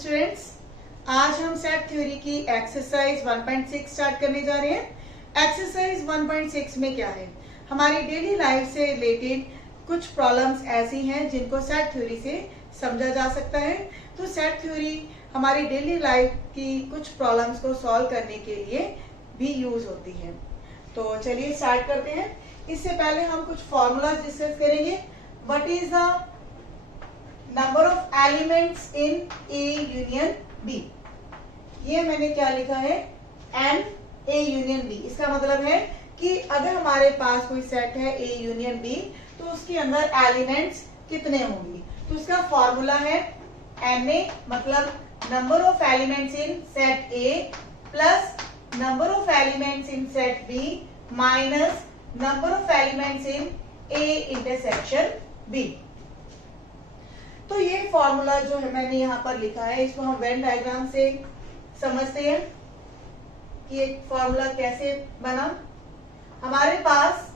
Students, आज हम set theory की एक्सरसाइज 1.6 स्टार्ट करने जा रहे हैं। एक्सरसाइज 1.6 में क्या है, हमारी डेली लाइफ से रिलेटेड कुछ प्रॉब्लम्स ऐसी हैं जिनको सेट थ्योरी से समझा जा सकता है। तो सेट थ्योरी हमारी डेली लाइफ की कुछ प्रॉब्लम्स को सॉल्व करने के लिए भी यूज होती है। तो चलिए स्टार्ट करते हैं। इससे पहले हम कुछ फॉर्मूलाज डिस्कस करेंगे। What is the number of elements in A union B. ये मैंने क्या लिखा है, एन ए यूनियन बी। इसका मतलब है कि अगर हमारे पास कोई सेट है ए यूनियन बी तो उसके अंदर एलिमेंट्स कितने होंगे। तो उसका फॉर्मूला है एन ए मतलब number of elements in set A plus number of elements in set B minus number of elements in A intersection B. तो ये फॉर्मूला जो है मैंने यहाँ पर लिखा है, इसको हम वेन डायग्राम से समझते हैं कि एक फॉर्मूला कैसे बना। हमारे पास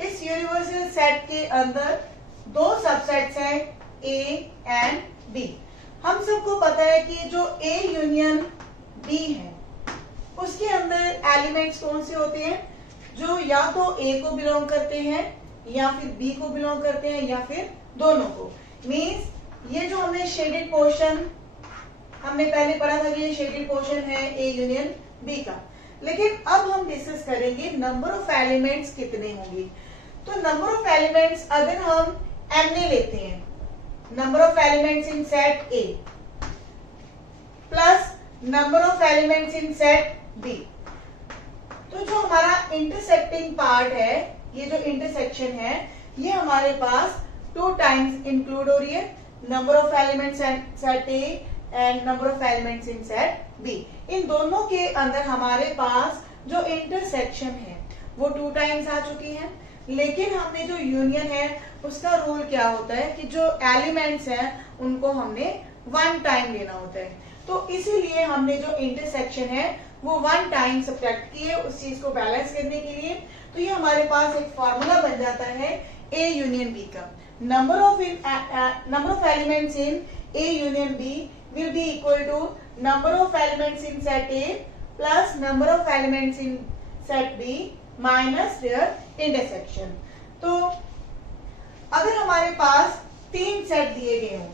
इस यूनिवर्सल सेट के अंदर दो सबसेट्स हैं ए एंड बी। हम सबको पता है कि जो ए यूनियन बी है उसके अंदर एलिमेंट्स कौन से होते हैं, जो या तो ए को बिलोंग करते हैं या फिर बी को बिलोंग करते हैं या फिर दोनों को। मीन्स ये जो हमने शेडेड पोर्शन हमने पहले पढ़ा था कि ये शेडेड पोर्शन है ए यूनियन बी का। लेकिन अब हम डिस्कस करेंगे नंबर ऑफ एलिमेंट्स कितने होंगे। तो नंबर ऑफ एलिमेंट्स अगर हम एन लेते हैं, number of elements in set A plus number of elements in set B, तो जो हमारा इंटरसेक्टिंग पार्ट है, ये जो इंटरसेक्शन है, ये हमारे पास 2 टाइम्स इंक्लूड हो रही है, number of elements in set A and number of elements in set B. इन दोनों के अंदर हमारे पास जो इंटरसेक्शन है वो 2 टाइम्स आ चुकी है। लेकिन हमने जो यूनियन है उसका रूल क्या होता है कि जो एलिमेंट्स हैं उनको हमने 1 टाइम लेना होता है। तो इसीलिए हमने जो इंटरसेक्शन है वो 1 टाइम सब्ट्रैक्ट किए उस चीज को बैलेंस करने के लिए। तो ये हमारे पास एक फॉर्मूला बन जाता है ए यूनियन बी का। number of elements in A union B will be equal to number of elements in set A plus number of elements in set B minus their intersection। तो अगर हमारे पास 3 सेट दिए गए हों,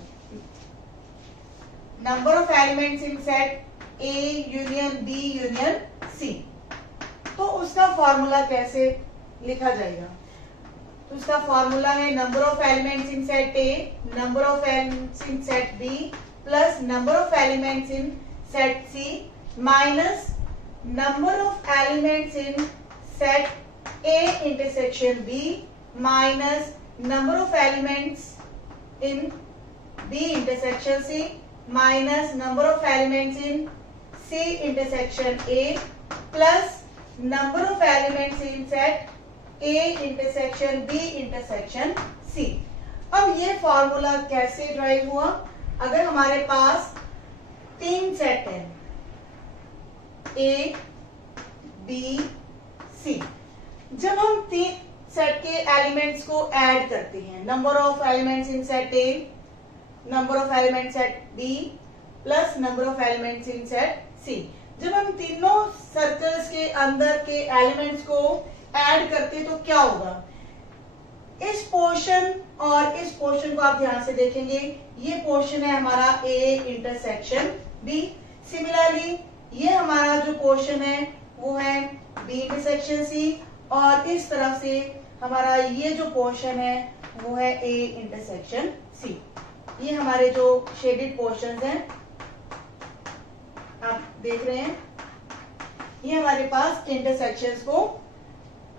number of elements in set A union B union C, तो उसका formula कैसे लिखा जाएगा। तो उसका फॉर्मूला है number of elements in set A, number of elements in set B plus number of elements in set C minus number of elements in set A intersection B minus number of elements in B intersection C minus number of elements in C intersection A plus number of elements in set A intersection B intersection C। अब ये formula कैसे drive हुआ, अगर हमारे पास 3 set है A B C, जब हम 3 सेट के एलिमेंट्स को ऐड करते हैं, number of elements in set A, number of elements set B plus number of elements in set C, जब हम तीनों सर्कल्स के अंदर के एलिमेंट्स को ऐड करते तो क्या होगा। इस पोर्शन और इस पोर्शन को आप ध्यान से देखेंगे, ये पोर्शन है हमारा A इंटरसेक्शन B। सिमिलरली ये हमारा जो पोर्शन है वो है B इंटरसेक्शन C, और इस तरफ से हमारा ये जो पोर्शन है वो है A इंटरसेक्शन C। ये हमारे जो शेडेड पोर्शंस हैं आप देख रहे हैं, ये हमारे पास इंटरसेक्शंस को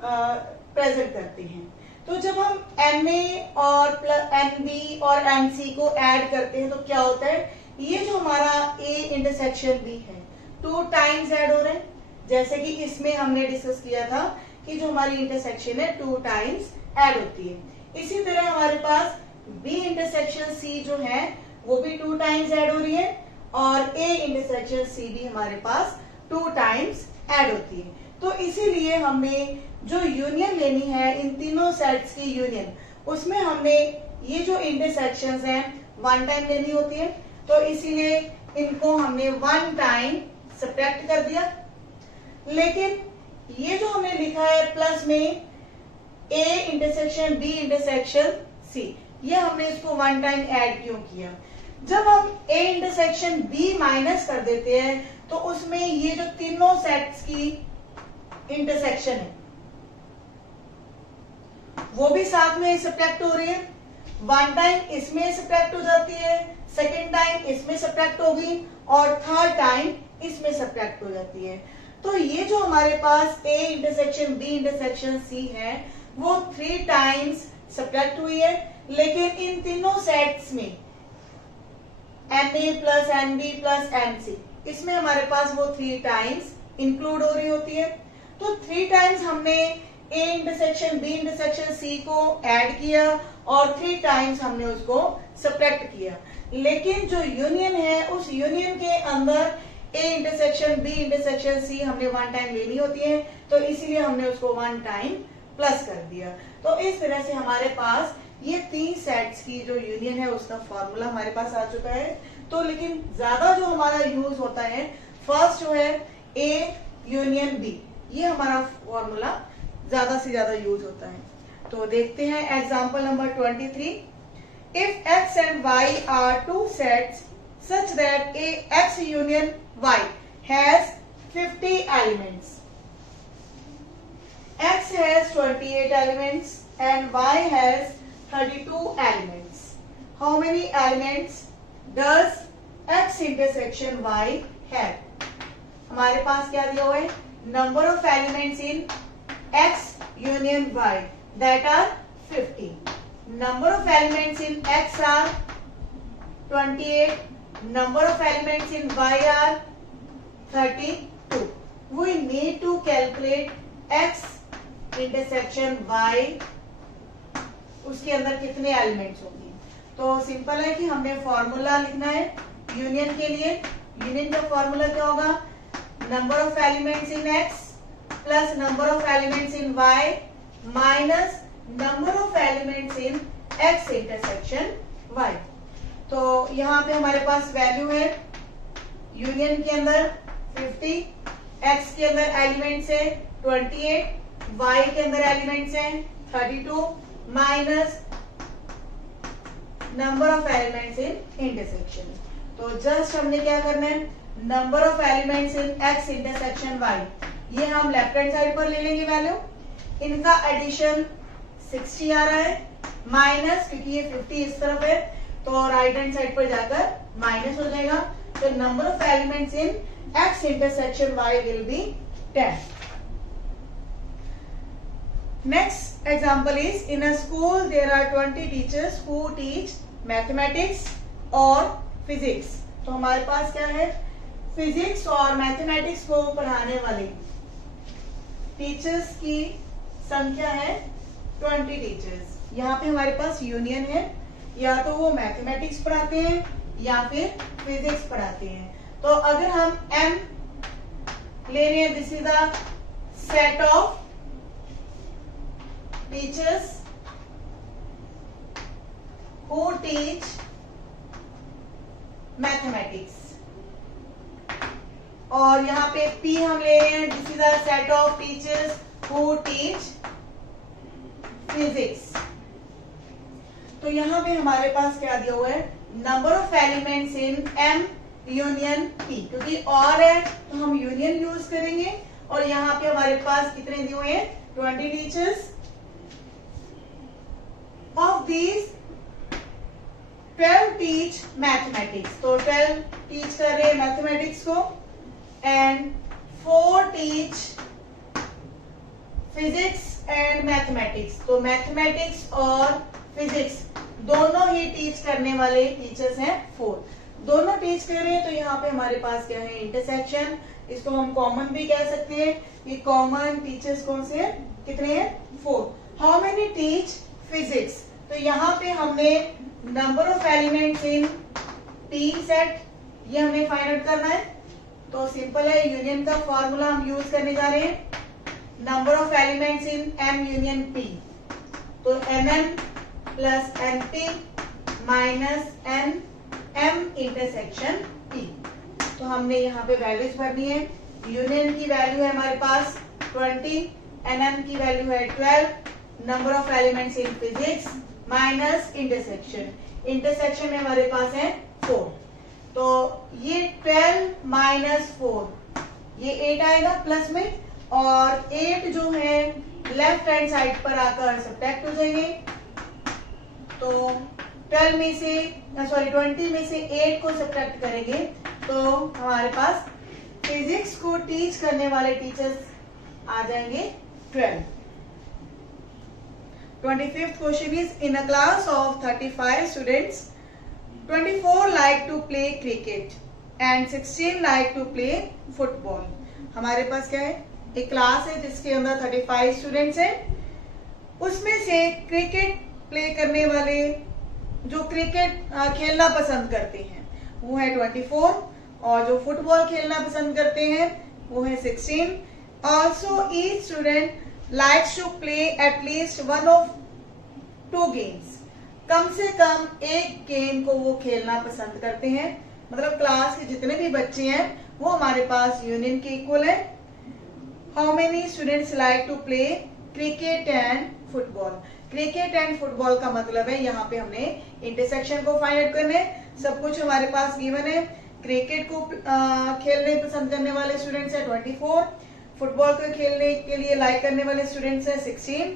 प्रेजेंट करते हैं। तो जब हम Na और Nb और Nc को ऐड करते हैं तो क्या होता है, ये जो हमारा A इंटरसेक्शन B है 2 टाइम्स ऐड हो रहे हैं। जैसे कि इसमें हमने डिस्कस किया था कि जो हमारी इंटरसेक्शन है 2 टाइम्स ऐड होती है। इसी तरह हमारे पास B इंटरसेक्शन C जो है वो भी 2 टाइम्स ऐड हो रही है, और A इंटरसेक्शन C भी हमारे पास 2 टाइम्स ऐड होती है। तो इसीलिए हमने जो यूनियन लेनी है इन तीनों सेट्स की यूनियन, उसमें हमने ये जो इंटरसेक्शंस हैं 1 टाइम लेनी होती है। तो इसीलिए इनको हमने वन टाइम सब्ट्रैक्ट कर दिया। लेकिन ये जो हमने लिखा है प्लस में A intersection B intersection C, ये हमने इसको वन टाइम ऐड क्यों किया? जब हम A इंटरसेक्शन B माइनस कर देते हैं तो उसमें ये जो तीनों सेट्स की इंटरसेक्शन है वो भी साथ में सब्ट्रैक्ट हो रही है। वन टाइम इसमें सब्ट्रैक्ट हो जाती है, सेकेंड टाइम इसमें सब्ट्रैक्ट होगी और थर्ड टाइम इसमें सब्ट्रैक्ट हो जाती है। तो ये जो हमारे पास A intersection B intersection C है वो 3 टाइम्स सब्ट्रैक्ट हुई है, लेकिन इन तीनों सेट्स में NA plus NB plus NC इसमें हमारे पास वो 3 टाइम्स इंक्लूड हो रही होती है। तो 3 टाइम्स हमने A intersection B intersection C को ऐड किया और 3 टाइम्स हमने उसको सब्ट्रैक्ट किया। लेकिन जो यूनियन है उस यूनियन के अंदर A intersection B intersection C हमने वन टाइम लेनी होती है, तो इसीलिए हमने उसको वन टाइम प्लस कर दिया। तो इस तरह से हमारे पास ये 3 सेट्स की जो यूनियन है उसका फॉर्मूला हमारे पास आ चुका है। तो लेकिन ज्यादा जो हमारा यूज होता है फर्स्ट जो है A यूनियन B, ये हमारा फॉर्मूला ज्यादा से ज्यादा यूज होता है। तो देखते हैं example number 23। If x and y are 2 sets such that a x union y has 50 elements. X has 28 elements and y has 32 elements. How many elements does x intersection y have? हमारे पास क्या दिया हुआ है? Number of elements in x union y that are 50. Number of elements in x are 28. Number of elements in y are 32. We need to calculate x intersection y, उसके अंदर कितने elements होंगे। तो सिंपल है कि हमने फॉर्मूला लिखना है यूनियन के लिए। यूनियन का फॉर्मूला क्या होगा? Number of elements in x plus number of elements in y minus number of elements in x intersection y। तो यहाँ पे हमारे पास वैल्यू है यूनियन के अंदर 50, x के अंदर एलिमेंट्स है 28, y के अंदर एलिमेंट्स है 32 minus number of elements in intersection. तो जस्ट हमने क्या करना है, number of elements in x intersection y, ये हम लेफ्ट हैंड साइड पर ले लेंगे वैल्यू। इनका एडिशन 60 आ रहा है माइनस, क्योंकि ये 50 इस तरफ है तो राइट हैंड साइड पर जाकर माइनस हो जाएगा। तो number of elements in x intersection y will be 10। Next example is, in a school there are 20 teachers who teach mathematics और physics। तो हमारे पास क्या है, फिजिक्स और मैथमेटिक्स को पढ़ाने वाले टीचर्स की संख्या है 20 टीचर्स। यहाँ पे हमारे पास यूनियन है, या तो वो मैथमेटिक्स पढ़ाते हैं या फिर फिजिक्स पढ़ाते हैं। तो अगर हम m ले रहे हैं, this is the set of teachers who teach mathematics, और यहाँ पे P हम ले रहे हैं, this is the set of teachers who teach physics. तो यहाँ पे हमारे पास क्या दिया हुआ है, number of elements in M union P, क्योंकि और है तो हम यूनियन यूज करेंगे। और यहाँ पे हमारे पास कितने दिए हुए हैं, 20 teachers. Of these 12 teach mathematics, तो 12 टीच कर रहे हैं मैथमेटिक्स को, and 4 teach physics and mathematics. तो मैथमेटिक्स और फिजिक्स दोनों ही टीच करने वाले टीचर्स हैं 4, दोनों टीच कर रहे हैं। तो यहाँ पे हमारे पास क्या है, इंटरसेक्शन, इसको हम कॉमन भी कह सकते हैं। ये कॉमन टीचर्स कौन से हैं, कितने हैं, 4। हाउ मेनी टीच फिजिक्स, तो यहाँ पे हमने number of elements in P set, ये हमें फाइंड आउट करना है। तो सिंपल है, यूनियन का फॉर्मूला हम यूज करने जा रहे हैं, number of elements in M union P, तो NM plus NP minus N M intersection P। तो हमने यहाँ पे वैल्यूज भरनी है। यूनियन की वैल्यू है हमारे पास 20, NM की वैल्यू है 12, number of elements in physics minus intersection. Intersection में हमारे पास है 4। तो ये 12 माइनस 4, ये 8 आएगा प्लस में, और 8 जो है लेफ्ट हैंड साइड पर आकर सब्ट्रैक्ट हो जाएंगे। तो 20 में से 8 को सब्ट्रैक्ट करेंगे तो हमारे पास फिजिक्स को टीच करने वाले टीचर्स आ जाएंगे 12। 25th question is, in a class of 35 students, 24 like to play cricket and 16 like to play football। हमारे पास क्या है, एक क्लास है जिसके अंदर 35 स्टूडेंट्स हैं, उसमें से क्रिकेट प्ले करने वाले जो क्रिकेट खेलना पसंद करते हैं वो है 24, और जो फुटबॉल खेलना पसंद करते हैं वो है 16। Also each student likes to play at least one of 2 games। कम से कम एक गेम को वो खेलना पसंद करते हैं। मतलब क्लास के जितने भी बच्चे हैं वो हमारे पास यूनियन के इक्वल है। How many students like to play cricket and football. Cricket and football का मतलब है यहाँ पे हमने इंटरसेक्शन को फाइंड आउट करना है। सब कुछ हमारे पास गिवन है। क्रिकेट को खेलने पसंद करने वाले स्टूडेंट्स है 24, फुटबॉल को खेलने के लिए लाइक करने वाले स्टूडेंट्स है 16,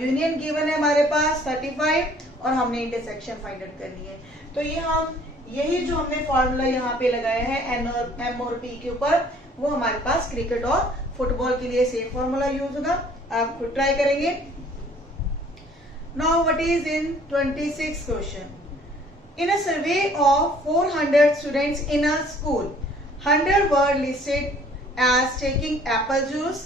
यूनियन गिवन है हमारे पास 35, और हमने इंटरसेक्शन फाइंड आउट करनी है। तो ये यही जो हमने फॉर्मूला यहाँ पे लगाया है एम और पी के ऊपर, वो हमारे पास क्रिकेट और फुटबॉल के लिए सेम फॉर्मूला यूज होगा। आप खुद ट्राई करेंगे। Now what is in 26th question. In a survey of 400 students in a school, 100 were listed as taking apple juice,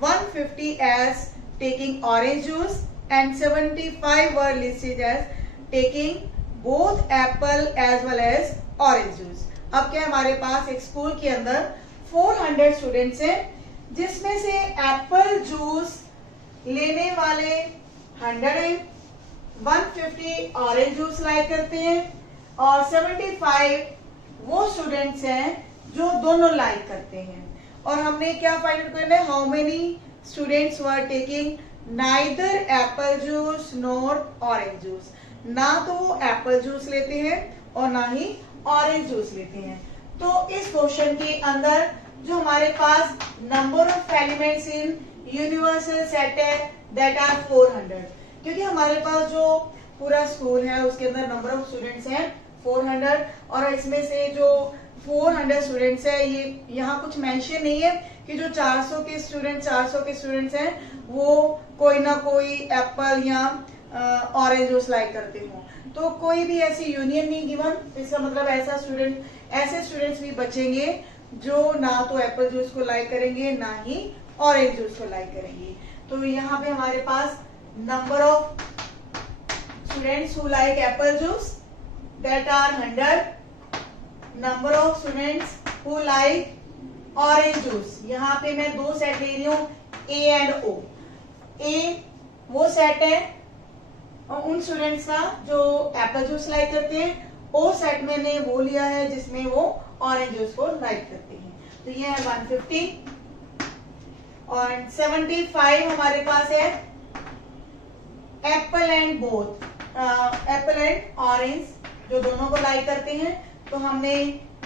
150 as taking orange juice, and 75 were listed as taking both apple as well as orange juice। अब क्या हमारे पास एक school के अंदर 400 students हैं, जिसमें से Apple juice लेने वाले 100 हैं, 150 ऑरेंज जूस लाइक करते हैं, और 75 वो स्टूडेंट्स हैं जो दोनों लाइक करते हैं। और हमने क्या फाइंड आउट करना है, how many students were taking neither Apple juice nor orange juice. ना तो वो एप्पल जूस लेते हैं और ना ही ऑरेंज जूस लेते हैं। तो इस क्वेश्चन के अंदर जो हमारे पास number of elements in universal set है दैट आर 400, क्योंकि हमारे पास जो पूरा स्कूल है उसके अंदर नंबर ऑफ स्टूडेंट्स हैं 400, और इसमें से जो 400 स्टूडेंट्स है, ये यहाँ कुछ मेंशन नहीं है कि जो 400 के स्टूडेंट्स हैं वो कोई ना कोई एप्पल या ऑरेंज जूस लाइक करते हो। तो कोई भी ऐसी यूनियन नहीं गिवन। इसका मतलब ऐसे स्टूडेंट्स भी बचेंगे जो ना तो एप्पल जूस को लाइक करेंगे ना ही ऑरेंज जूस को लाइक करेंगे। तो यहाँ पे हमारे पास number of students who like apple juice that are 100, number of students who like orange juice, यहाँ पे मैं 2 सेट ले रही हूँ, ए एंड ओ। ए वो सेट है उन स्टूडेंट्स का जो एप्पल जूस लाइक करते हैं, ओ सेट मैंने वो लिया है जिसमें वो ऑरेंज जूस को लाइक करते हैं। तो ये है 150, और 75 हमारे पास है Apple and both, Apple and orange जो दोनों को लाइक करते हैं। तो हमने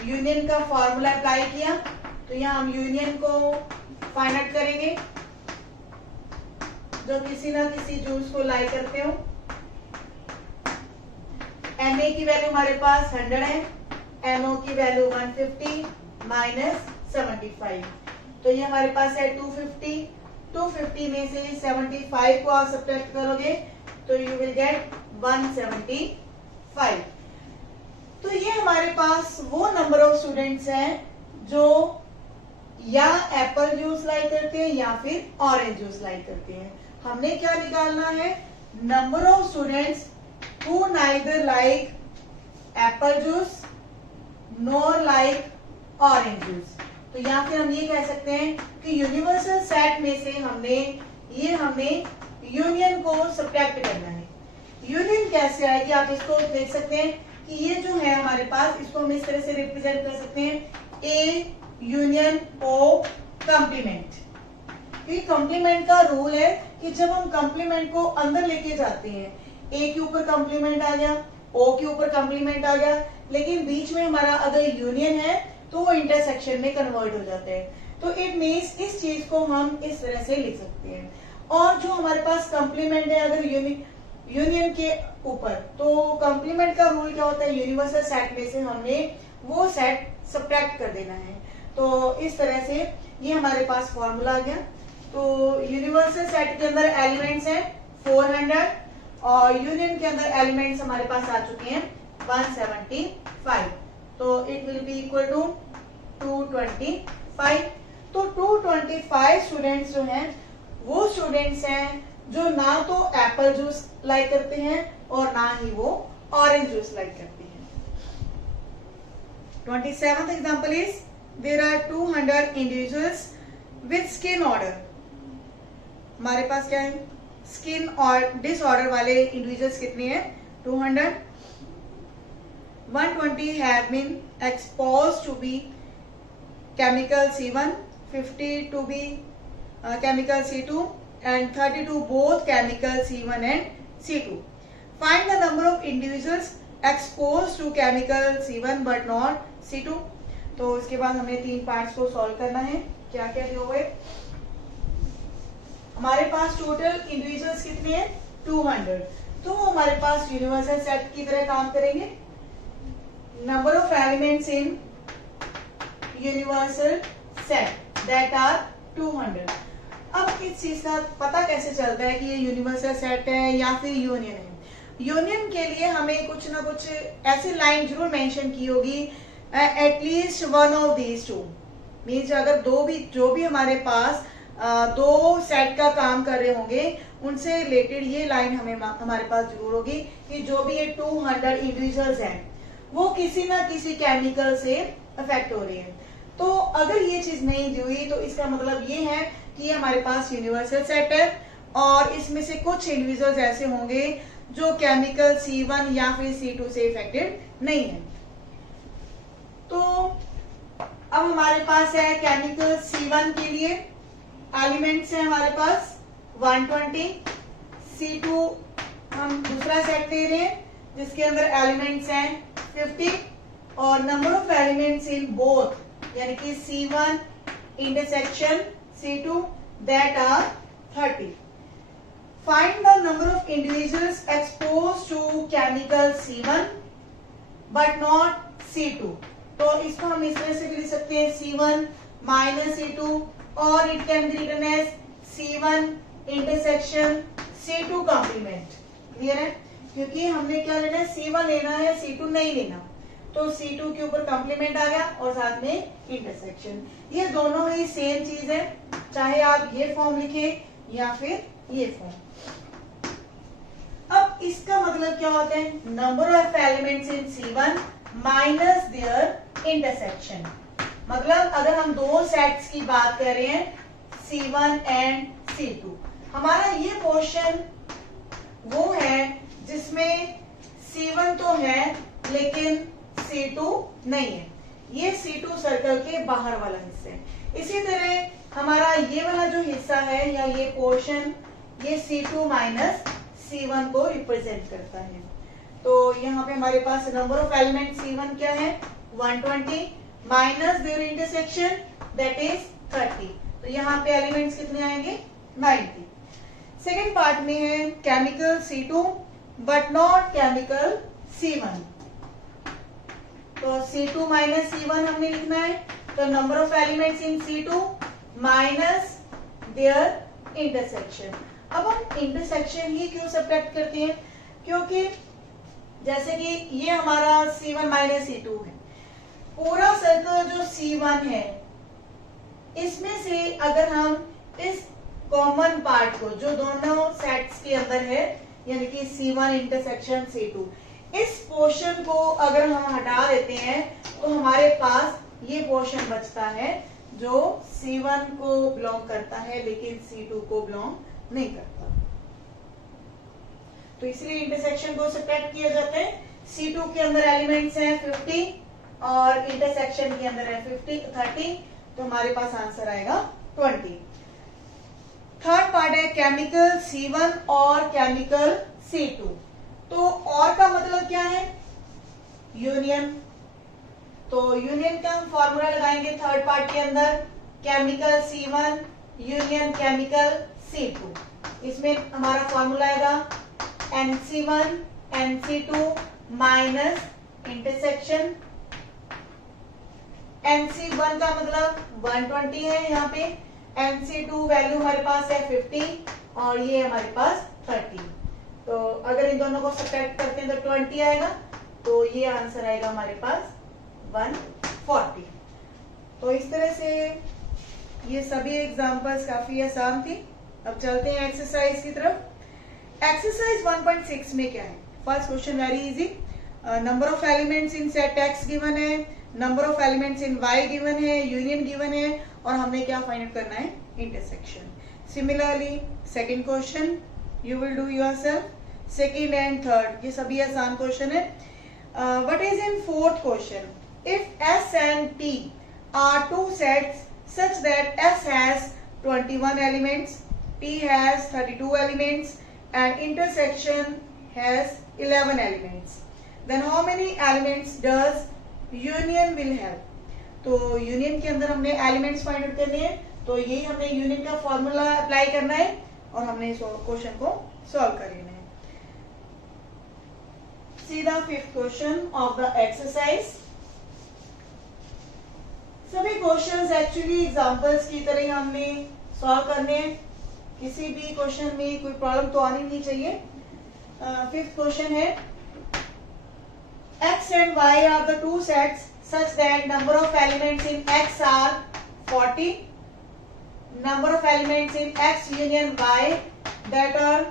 यूनियन का फॉर्मूला अप्लाई किया, तो यहाँ हम यूनियन को फाइंड आउट करेंगे जो किसी ना किसी जूस को लाइक करते हो। Na की वैल्यू हमारे पास 100 है, No की वैल्यू 150 माइनस 75, तो ये हमारे पास है 250। 250 में से 75 को आप सब्ट्रैक्ट करोगे तो यू विल गेट 175। तो ये हमारे पास वो नंबर ऑफ स्टूडेंट्स हैं जो या एप्पल जूस लाइक करते हैं या फिर ऑरेंज जूस लाइक करते हैं। हमने क्या निकालना है, number of students who neither like apple juice nor like orange juice. तो यहाँ फिर हम ये कह सकते हैं कि यूनिवर्सल सेट में से हमने यूनियन को सब्ट्रैक्ट करना है। यूनियन कैसे आएगी, आप इसको देख सकते हैं कि ये जो है हमारे पास, इसको हम इस तरह से रिप्रेजेंट कर सकते हैं ए यूनियन ओ कंप्लीमेंट। ये कंप्लीमेंट का रूल है कि जब हम कंप्लीमेंट को अंदर लेके जाते हैं, ए के ऊपर कंप्लीमेंट आ गया, ओ के ऊपर कंप्लीमेंट आ गया, लेकिन बीच में हमारा अगर यूनियन है तो वो इंटरसेक्शन में कन्वर्ट हो जाते हैं। तो इट मीन्स इस चीज को हम इस तरह से लिख सकते हैं। और जो हमारे पास कंप्लीमेंट है अगर यूनियन के ऊपर, तो कंप्लीमेंट का रूल क्या होता है, यूनिवर्सल सेट में से हमने वो सेट सब्ट्रैक्ट कर देना है। तो इस तरह से ये हमारे पास फॉर्मूला आ गया। तो यूनिवर्सल सेट के अंदर एलिमेंट्स हैं 400 और यूनियन के अंदर एलिमेंट्स हमारे पास आ चुके हैं 175। तो it will be equal to 225। तो 225 स्टूडेंट्स जो हैं वो स्टूडेंट्स हैं जो ना तो एप्पल जूस लाइक करते हैं और ना ही वो ऑरेंज जूस लाइक करते हैं। 27th example is there are 200 individuals with skin order. हमारे पास क्या है, स्किन और डिसऑर्डर वाले इंडिविजुअल्स कितने हैं, 200। 120 have been exposed to be chemical C1, 50 to be chemical C2 and 32 both chemical C1 and C2. Find the number of individuals exposed to chemical C1 but not C2. तो इसके बाद हमें 3 parts को solve करना है। क्या क्या दिए हुए, हमारे पास टोटल इंडिविजुअल्स कितने हैं 200। तो हमारे पास यूनिवर्सल सेट की तरह काम करेंगे। Number of elements in universal set that are 200। अब इस चीज का पता कैसे चलता है कि ये यूनिवर्सल सेट है या फिर यूनियन है। यूनियन के लिए हमें कुछ ना कुछ ऐसी लाइन जरूर मेंशन की होगी, at least one of these two means अगर जो भी हमारे पास दो सेट का काम कर रहे होंगे उनसे रिलेटेड ये लाइन हमारे पास जरूर होगी कि जो भी ये 200 इंडिविजुअल्स हैं वो किसी ना किसी केमिकल से अफेक्ट हो रहे हैं। तो अगर ये चीज नहीं दी हुई तो इसका मतलब ये है कि हमारे पास यूनिवर्सल सेट है और इसमें से कुछ इंडिविजुअल्स ऐसे होंगे जो केमिकल C1 या फिर C2 से इफेक्टेड नहीं है। तो अब हमारे पास है केमिकल C1 के लिए एलिमेंट्स हैं हमारे पास 120, C2 हम दूसरा सेट ले रहे हैं जिसके अंदर एलिमेंट्स हैं 50 और number of elements in both यानी कि C1 intersection C2 that are 30। Find the number of individuals exposed to chemical C1 but not C2। तो इसको हम इस तरह से भी लिख सकते हैं C1 माइनस C2 और it can be written as C1 intersection C2 complement. Clear है, क्योंकि हमने क्या लेना है, C1 लेना है, C2 नहीं लेना। तो C2 के ऊपर कॉम्प्लीमेंट आ गया और साथ में इंटरसेक्शन। ये दोनों ही सेम चीज है, चाहे आप ये फॉर्म लिखे या फिर ये फॉर्म। अब इसका मतलब क्या होता है, number of elements in C1 minus their intersection. मतलब अगर हम दो सेट्स की बात कर रहे हैं C1 एंड C2, हमारा ये पोर्शन वो है जिसमें C1 तो है लेकिन C2 नहीं है। ये C2 सर्कल के बाहर वाला हिस्सा है। इसी तरह हमारा ये वाला जो हिस्सा है या ये पोर्शन ये C2 माइनस C1 को रिप्रेजेंट करता है। तो यहाँ पे हमारे पास नंबर ऑफ एलिमेंट C1 क्या है 120 minus their intersection that is 30। तो यहाँ पे एलिमेंट्स कितने आएंगे 90। सेकेंड पार्ट में है chemical C2 but not chemical C1। तो C2 माइनस C1 हमने लिखना है। तो number of elements in C2 minus their intersection. अब हम इंटरसेक्शन ही क्यों सब्ट्रैक्ट करते हैं, क्योंकि जैसे कि ये हमारा C1 माइनस C2 है, पूरा सर्कल जो C1 है इसमें से अगर हम इस कॉमन पार्ट को जो दोनों सेट्स के अंदर है यानी कि C1 इंटरसेक्शन C2, इस पोर्शन को अगर हम हटा देते हैं तो हमारे पास ये पोर्शन बचता है जो C1 को बिलोंग करता है लेकिन C2 को बिलोंग नहीं करता। तो इसलिए इंटरसेक्शन को सब्ट्रैक्ट किया जाता है C2 के अंदर एलिमेंट्स हैं 50 और इंटरसेक्शन के अंदर है 30, तो हमारे पास आंसर आएगा 20। थर्ड पार्ट है केमिकल C1 और केमिकल C2। तो और का मतलब क्या है? यूनियन। तो यूनियन का हम फॉर्मूला लगाएंगे थर्ड पार्ट के अंदर, chemical C1 union chemical C2। इसमें हमारा फॉर्मूला आएगा NC1 NC2 minus intersection. NC1 का मतलब 120 है यहाँ पे, NC2 वैल्यू हमारे पास है 50 और ये हमारे पास 30। तो अगर इन दोनों को सब्ट्रैक्ट करते हैं तो 20 आएगा, तो ये आंसर आएगा हमारे पास 140। तो इस तरह से ये सभी एग्जांपल्स काफी आसान थी। अब चलते हैं एक्सरसाइज की तरफ। एक्सरसाइज 1.6 में क्या है? First question very easy. Number of elements in set X given है, number of elements in Y given है, यूनियन गिवन है और हमने क्या फाइंड आउट करना है? Intersection. Similarly second question you will do yourself. Second and third ये सभी आसान क्वेश्चन है। What is in fourth question? If S and T are two sets such that S has 21 elements, T has 32 elements and intersection has 11 elements, then how many elements does union will have? तो union के अंदर हमने elements find out करने हैं, तो यही हमने union का फॉर्मूला अप्लाई करना है और हमने इस क्वेश्चन को सॉल्व कर लेना है। See the fifth question of the exercise. सभी क्वेश्चंस एक्चुअली एग्जांपल्स की तरह ही हमने सॉल्व करने हैं। किसी भी क्वेश्चन में कोई प्रॉब्लम तो आनी नहीं चाहिए। फिफ्थ क्वेश्चन है x and y are the two sets such that number of elements in x are 40, number of elements in x union y that are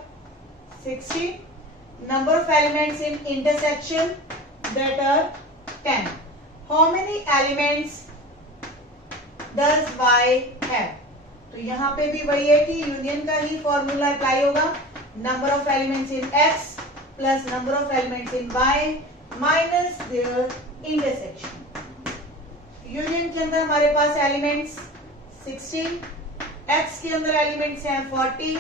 60, number of elements in intersection that are 10. How many elements does y have? तो यहाँ पे भी वही है कि union का ही formula apply होगा। Number of elements in x plus number of elements in y minus their intersection. Union के अंदर हमारे पास एलिमेंट्स 60, x के अंदर एलिमेंट्स हैं 40,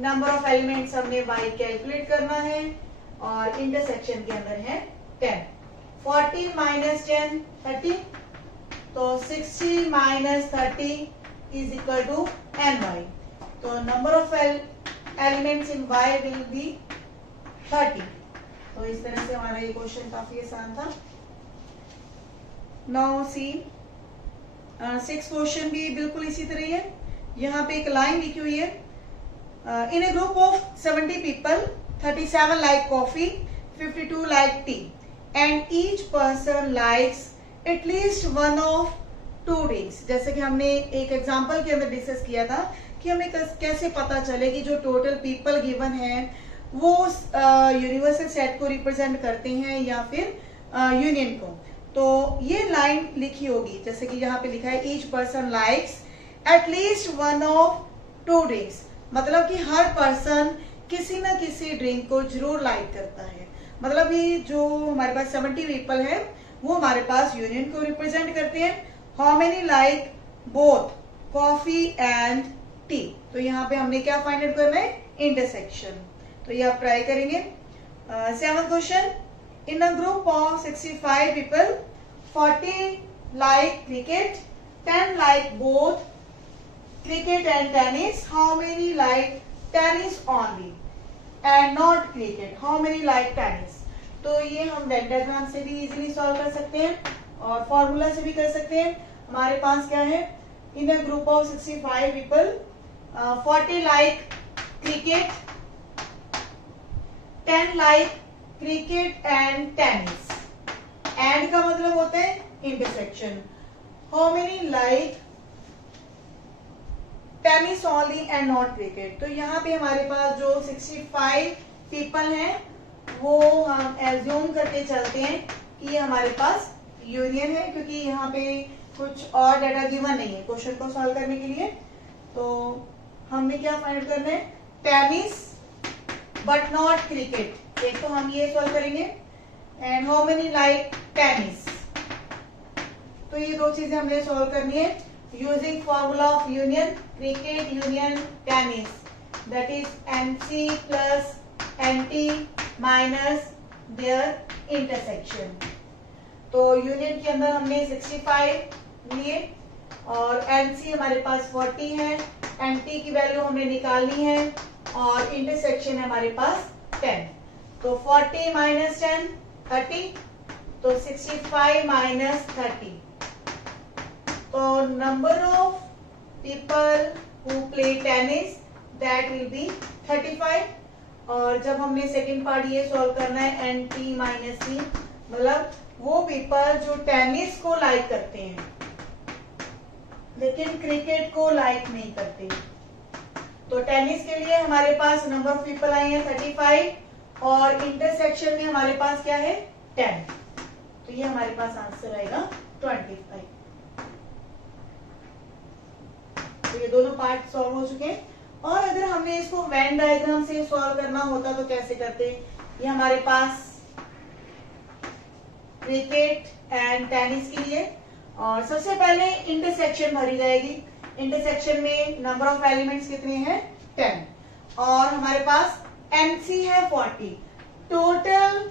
नंबर ऑफ एलिमेंट्स हमने y कैलकुलेट करना है और इंटरसेक्शन के अंदर है 10। 40 माइनस 10 30, तो 60 minus 30 is equal to ny. तो number of elements in y will be 30. तो इस तरह से हमारा ये क्वेश्चन काफी आसान था। Now see, सिक्स क्वेश्चन भी बिल्कुल इसी तरह ही है। यहाँ पे एक लाइन लिखी हुई है, in a group of 70 people, 37 like coffee, 52 like tea, and each person likes at least one of two drinks. जैसे कि हमने एक एग्जांपल के अंदर डिस्कस किया था कि हमें कैसे पता चले कि जो टोटल पीपल गिवन है वो यूनिवर्सल सेट को रिप्रेजेंट करते हैं या फिर यूनियन को। तो ये लाइन लिखी होगी जैसे कि यहाँ पे लिखा है each person likes at least one of two drinks, मतलब कि हर पर्सन किसी ना किसी ड्रिंक को जरूर लाइक करता है। मतलब ये जो हमारे पास 70 पीपल है वो हमारे पास यूनियन को रिप्रेजेंट करते हैं। How many like both coffee and T, तो यहाँ पे हमने क्या फाइंड आउट करना है? इंटरसेक्शन। तो ये आप ट्राई करेंगे। Seventh question, in a group of 65 people 40 like cricket, 10 like both cricket and tennis, how many like tennis only and not cricket, how many like tennis. तो ये हम वेन डायग्राम से भी इजीली सॉल्व कर सकते हैं और फॉर्मूला से भी कर सकते हैं। हमारे पास क्या है? In a group of 65 people 40 like cricket, 10 like cricket and tennis. And का मतलब होता है intersection. How many like tennis only and not cricket. तो यहाँ पे हमारे पास जो 65 पीपल हैं वो हम एज्यूम करके चलते हैं कि ये हमारे पास यूनियन है, क्योंकि यहाँ पे कुछ और डाटा गिवन नहीं है क्वेश्चन को सॉल्व करने के लिए। तो हमने क्या फाइंड करना है? Tennis but not cricket. एक तो हम ये सॉल्व करेंगे and how many like tennis. तो ये दो चीजें हमने सॉल्व करनी है using formula of union, cricket union tennis, that is NC plus NT minus their intersection. तो यूनियन के अंदर हमने 65 लिए और NC हमारे पास 40 है, NT की वैल्यू हमने निकालनी है और इंटरसेक्शन है हमारे पास 10। तो 40 माइनस 10 30, तो 65 माइनस 30। तो number of people who play tennis that will be 35। और जब हमने सेकंड पार्ट ये सॉल्व करना है NT माइनस C, मतलब वो पीपल जो टेनिस को लाइक करते हैं लेकिन क्रिकेट को लाइक नहीं करते। तो टेनिस के लिए हमारे पास नंबर ऑफ पीपल आए हैं 35 और इंटरसेक्शन में हमारे पास क्या है 10। तो ये हमारे पास आंसर आएगा 25। तो ये दोनों पार्ट सॉल्व हो चुके हैं। और अगर हमने इसको वेन डायग्राम से सॉल्व करना होता तो कैसे करते? ये हमारे पास क्रिकेट एंड टेनिस के लिए, और सबसे पहले इंटरसेक्शन भरी जाएगी। इंटरसेक्शन में नंबर ऑफ एलिमेंट्स कितने हैं 10 और हमारे पास NC है 40, total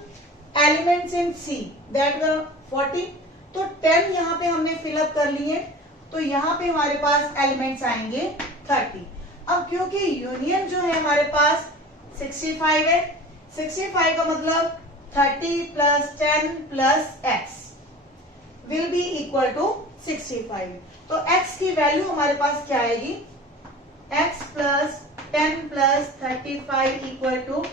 elements in C that were 40। तो 10 यहाँ पे हमने फिलअप कर लिए, तो यहाँ पे हमारे पास एलिमेंट्स आएंगे 30। अब क्योंकि यूनियन जो है हमारे पास 65 है, 65 का मतलब 30 plus 10 plus x will be equal to 65। तो x की वैल्यू हमारे पास क्या आएगी? x plus 10 plus 35 equal to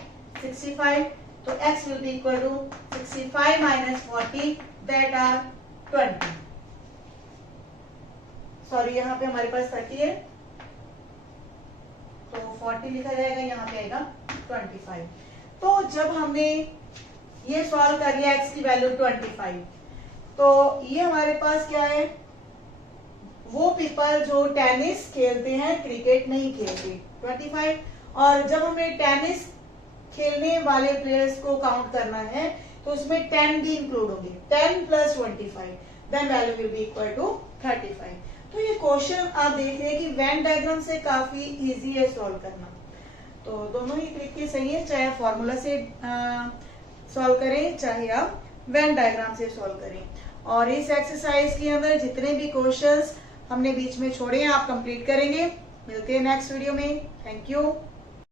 65। तो x will be equal to 65 minus 40 that are 20। Sorry यहाँ पे हमारे पास 30 है तो 40 लिखा जाएगा, यहाँ पे आएगा 25। तो जब हमने ये सॉल्व कर लिया x की वैल्यू 25, तो ये हमारे पास क्या है? वो पीपल जो टेनिस खेलते हैं क्रिकेट नहीं खेलते 25। और जब हमें टेनिस खेलने वाले प्लेयर्स को काउंट करना है तो उसमें 10 भी इंक्लूड होंगे, 10 plus 25 then value will be equal to 35। तो ये क्वेश्चन आप देख रहे हैं कि वेन डायग्राम से काफी इजी है सॉल्व करना। तो दोनों ही तरीके सही है, चाहे आप फॉर्मूला से सॉल्व करें चाहे आप वेन डायग्राम से सॉल्व करें। और इस एक्सरसाइज के अंदर जितने भी क्वेश्चंस हमने बीच में छोड़े हैं आप कंप्लीट करेंगे। मिलते हैं नेक्स्ट वीडियो में। Thank you.